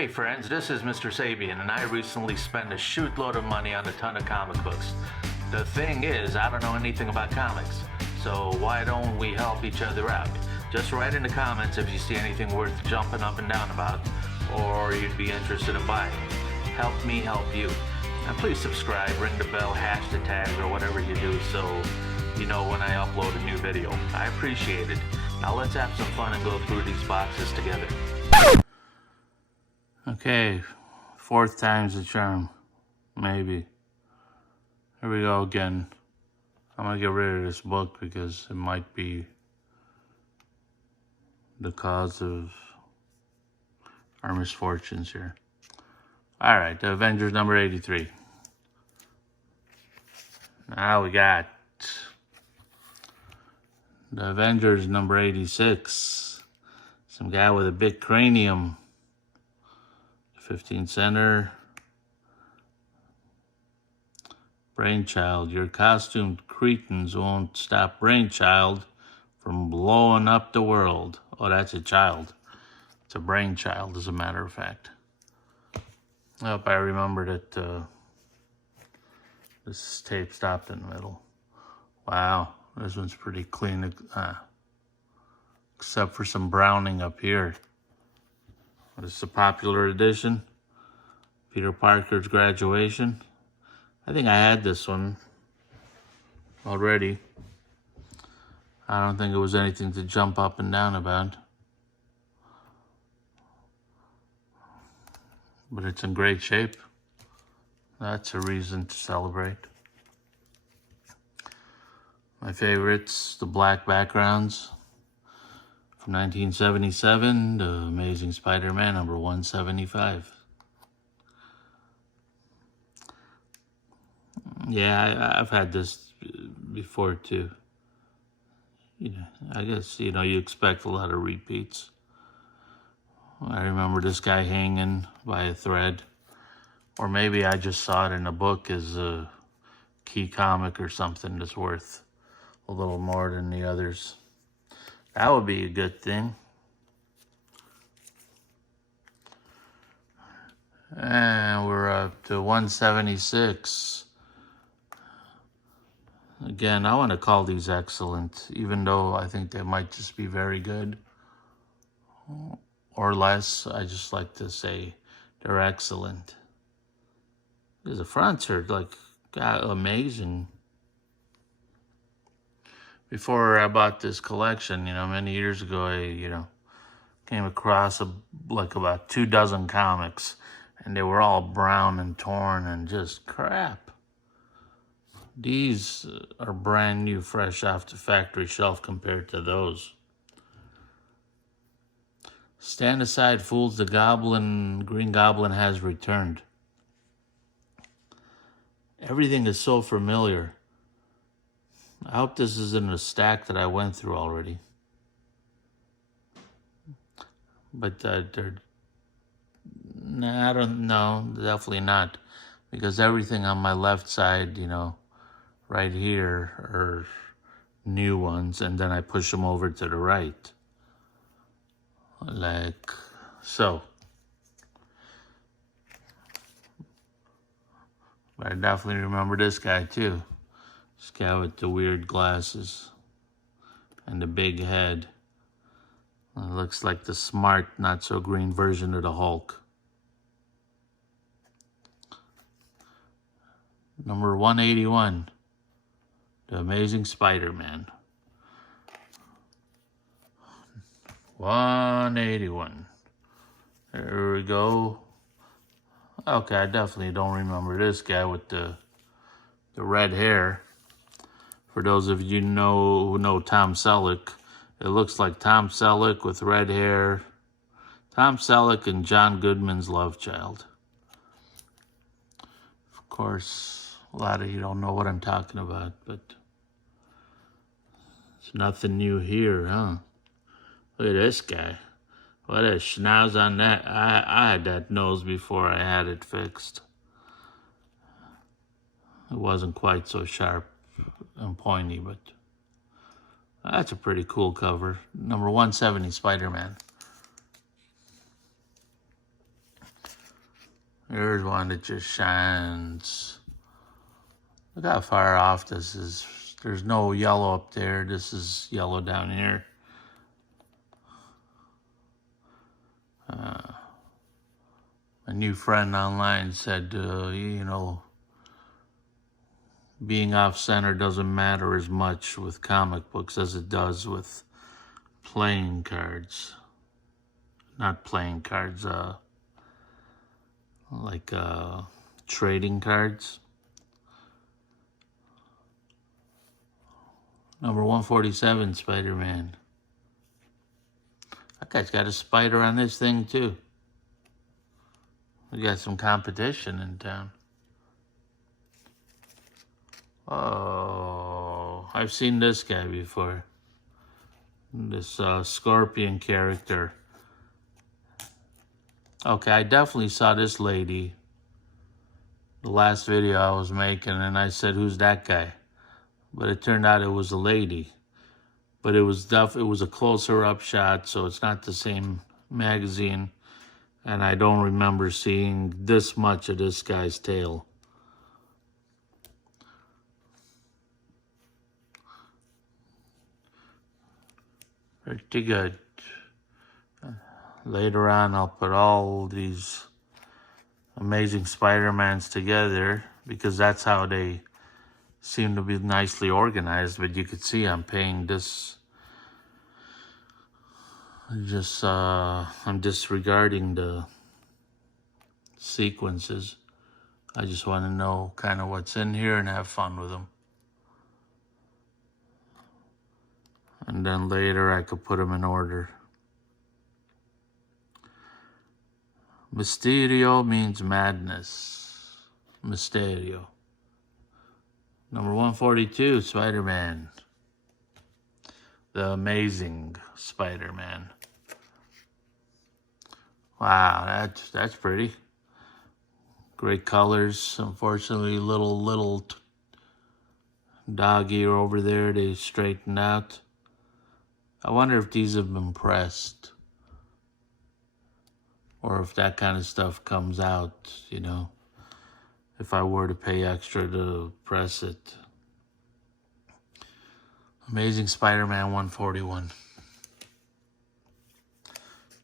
Hey friends, this is Mr. Sabian, and I recently spent a shootload of money on a ton of comic books. The thing is, I don't know anything about comics, so why don't we help each other out? Just write in the comments if you see anything worth jumping up and down about, or you'd be interested in buying. Help me help you. And please subscribe, ring the bell, hash the tags, or whatever you do so you know when I upload a new video. I appreciate it. Now let's have some fun and go through these boxes together. Okay, fourth time's the charm. Maybe. Here we go again. I'm gonna get rid of this book because it might be the cause of our misfortunes here. Alright, the Avengers number 83. Now we got the Avengers number 86. Some guy with a big cranium. 15 center. Brainchild. Your costumed cretins won't stop Brainchild from blowing up the world. Oh, that's a child. It's a brainchild, as a matter of fact. I hope I remember that this tape stopped in the middle. Wow, this one's pretty clean, except for some browning up here. This is a popular edition. Peter Parker's graduation. I think I had this one already. I don't think it was anything to jump up and down about. But it's in great shape. That's a reason to celebrate. My favorites, the black backgrounds. From 1977, The Amazing Spider-Man number 175. Yeah, I've had this before too. I guess, you expect a lot of repeats. I remember this guy hanging by a thread. Or maybe I just saw it in a book as a key comic or something that's worth a little more than the others. That would be a good thing. And we're up to 176. Again, I want to call these excellent, even though I think they might just be very good. Or less, I just like to say they're excellent. Because the fronts are amazing. Before I bought this collection, many years ago, I, came across about 24 comics, and they were all brown and torn and just crap. These are brand new, fresh off the factory shelf compared to those. Stand aside, fools, the Green Goblin has returned. Everything is so familiar. I hope this isn't a stack that I went through already. But I don't know. Definitely not. Because everything on my left side, right here are new ones. And then I push them over to the right. Like so. But I definitely remember this guy too. This guy with the weird glasses and the big head. It looks like the smart, not so green version of the Hulk. Number 181, The Amazing Spider-Man. 181. There we go. Okay, I definitely don't remember this guy with the red hair. For those of you who know Tom Selleck, it looks like Tom Selleck with red hair. Tom Selleck and John Goodman's love child. Of course, a lot of you don't know what I'm talking about, but it's nothing new here, huh? Look at this guy. What a schnoz on that. I had that nose before I had it fixed. It wasn't quite so sharp and pointy, but that's a pretty cool cover. Number 170, Spider-Man. Here's one that just shines. Look how far off this is. There's no yellow up there. This is yellow down here. A new friend online said, you know, being off-center doesn't matter as much with comic books as it does with playing cards. Not playing cards, like trading cards. Number 147, Spider-Man. That guy's got a spider on this thing too. We got some competition in town. Oh, I've seen this guy before. This Scorpion character. Okay, I definitely saw this lady the last video I was making, and I said, "Who's that guy?" But it turned out it was a lady. But it was a closer up shot, so it's not the same magazine. And I don't remember seeing this much of this guy's tail. Pretty good. Later on, I'll put all these Amazing Spider-Mans together because that's how they seem to be nicely organized. But you could see I'm paying this. I'm disregarding the sequences. I just want to know kind of what's in here and have fun with them. And then later I could put them in order. Mysterio means madness. Mysterio. Number 142, Spider-Man. The Amazing Spider-Man. Wow, that's pretty. Great colors. Unfortunately, little dog ear over there. They straightened out. I wonder if these have been pressed. Or if that kind of stuff comes out, you know. If I were to pay extra to press it. Amazing Spider-Man 141.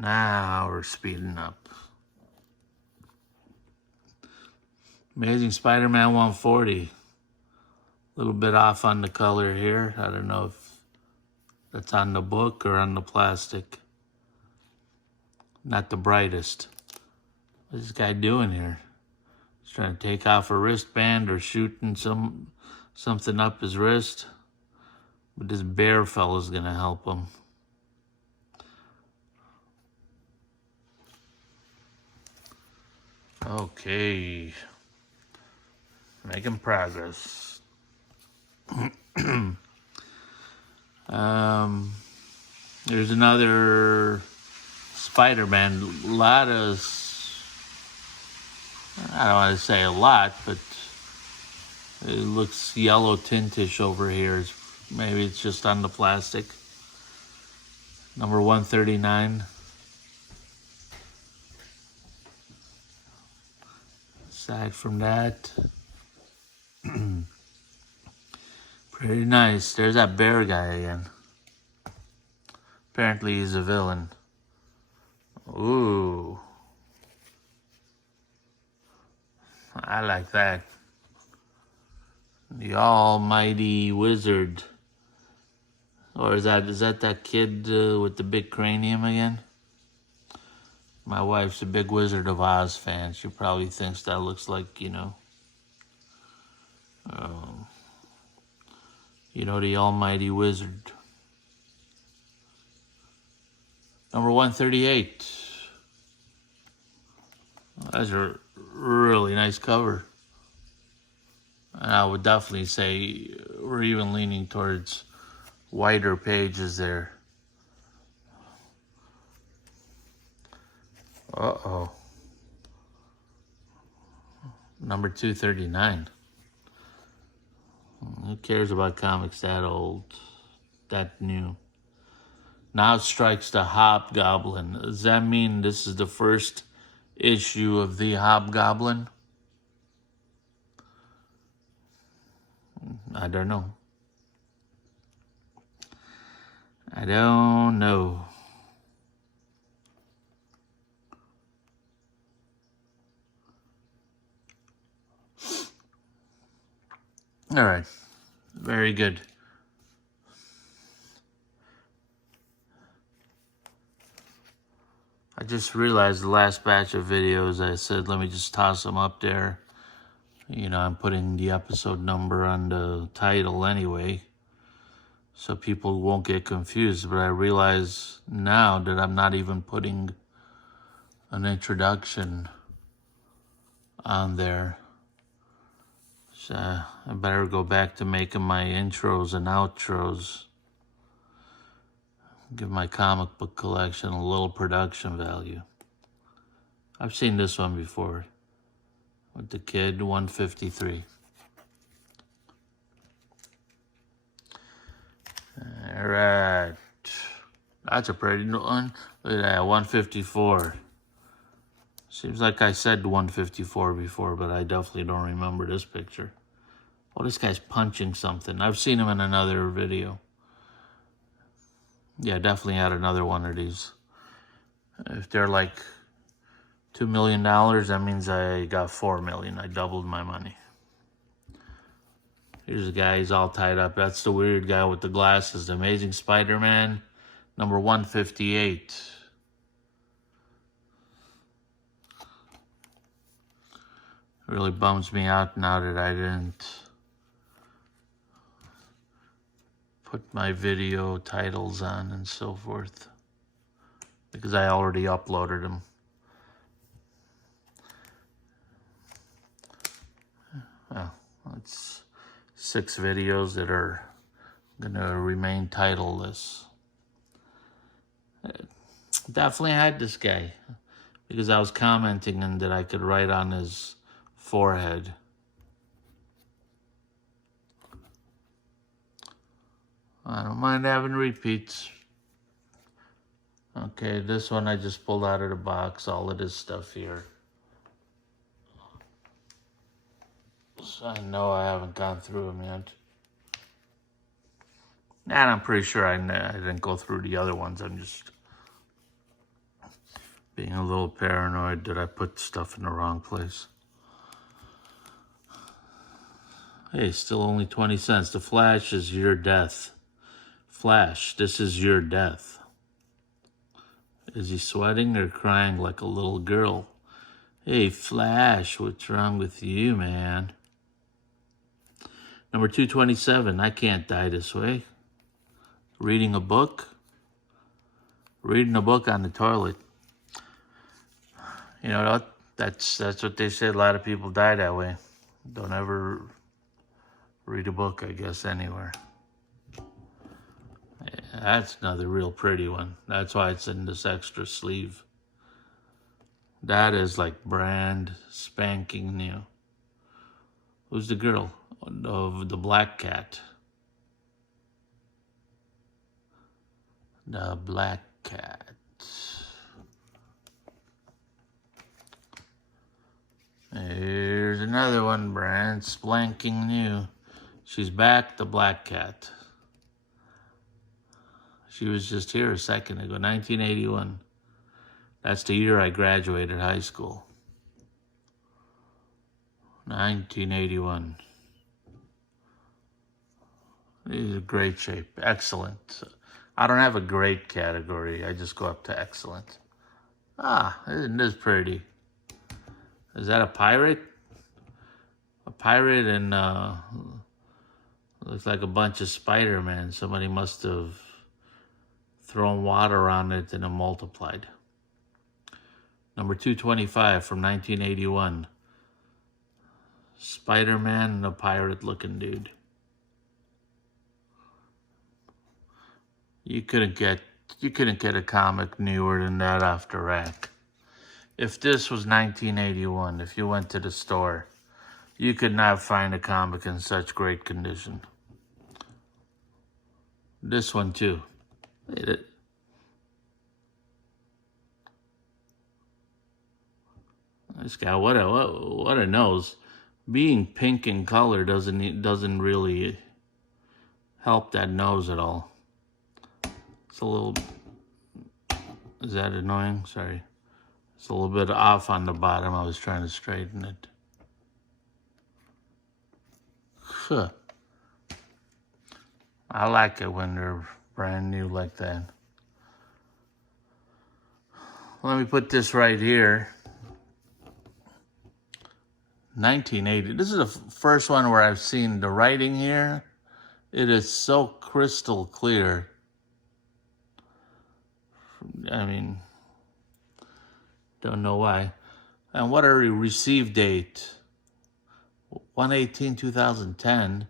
Now we're speeding up. Amazing Spider-Man 140. A little bit off on the color here. I don't know if that's on the book or on the plastic. Not the brightest. What's this guy doing here? He's trying to take off a wristband or shooting something up his wrist. But this bear fella's gonna help him. Okay. Making progress. There's another Spider-Man. A lot of, I don't want to say a lot, but it looks yellow tintish over here. Maybe it's just on the plastic. Number 139. Aside from that, pretty nice. There's that bear guy again. Apparently he's a villain. Ooh. I like that. The almighty wizard. Or is that kid with the big cranium again? My wife's a big Wizard of Oz fan. She probably thinks that looks like, you know, the almighty wizard. Number 138. That's a really nice cover. And I would definitely say we're even leaning towards wider pages there. Uh-oh. Number 239. Who cares about comics that old, that new? Now strikes the Hobgoblin. Does that mean this is the first issue of The Hobgoblin? I don't know. I don't know. All right. Very good. I just realized the last batch of videos I said, let me just toss them up there. You know, I'm putting the episode number on the title anyway, so people won't get confused. But I realize now that I'm not even putting an introduction on there. So I better go back to making my intros and outros. Give my comic book collection a little production value. I've seen this one before with the kid, 153. All right. That's a pretty new one. Look at that, 154. Seems like I said 154 before, but I definitely don't remember this picture. Oh, this guy's punching something. I've seen him in another video. Yeah, definitely had another one of these. If they're like $2 million, that means I got $4 million. I doubled my money. Here's a guy, he's all tied up. That's the weird guy with the glasses. The Amazing Spider-Man, number 158. Really bums me out now that I didn't put my video titles on and so forth, because I already uploaded them. Well, it's 6 videos that are gonna remain titleless. Definitely had this guy because I was commenting and that I could write on his forehead. I don't mind having repeats. Okay, this one I just pulled out of the box, all of this stuff here. So I know I haven't gone through them yet. And I'm pretty sure I didn't go through the other ones. I'm just being a little paranoid that I put stuff in the wrong place. Hey, still only 20 cents. The Flash is your death. Flash, this is your death. Is he sweating or crying like a little girl? Hey, Flash, what's wrong with you, man? Number 227, I can't die this way. Reading a book? Reading a book on the toilet. You know, that's what they say. A lot of people die that way. Don't ever read a book, I guess, anywhere. Yeah, that's another real pretty one. That's why it's in this extra sleeve. That is like brand spanking new. Who's the girl? Of the black cat. The black cat. Here's another one, brand spanking new. She's back, the black cat. She was just here a second ago, 1981. That's the year I graduated high school. 1981. These are great shape, excellent. I don't have a great category, I just go up to excellent. Ah, isn't this pretty? Is that a pirate? A pirate and looks like a bunch of Spider-Man. Somebody must have thrown water on it and it multiplied. Number 225 from 1981. Spider-Man and a pirate-looking dude. You couldn't get a comic newer than that off the rack. If this was 1981, if you went to the store, you could not find a comic in such great condition. This one too. This guy, what a nose. Being pink in color doesn't really help that nose at all. It's a little, is that annoying? Sorry. It's a little bit off on the bottom. I was trying to straighten it. Huh. I like it when they're brand new like that. Let me put this right here. 1980. This is the first one where I've seen the writing here. It is so crystal clear. I mean, don't know why. And what a receive date. 1/18/2010.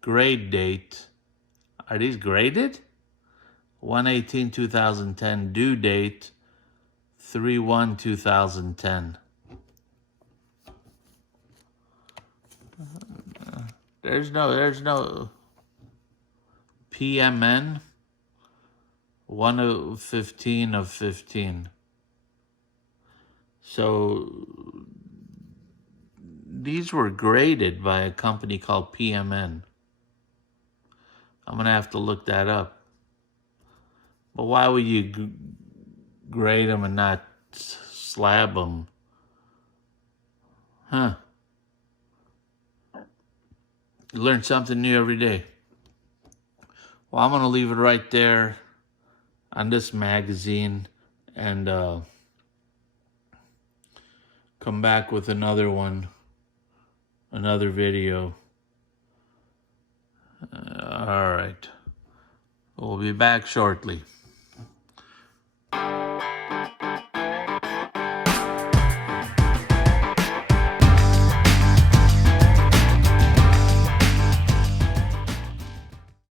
Grade date. Are these graded? 1/18/2010. Due date 3/1/2010. There's no PMN. 1/15/15. So these were graded by a company called PMN. I'm gonna have to look that up. But why would you grade them and not slab them? Huh? You learn something new every day. Well, I'm gonna leave it right there on this magazine and come back with another one, another video. All right. We'll be back shortly.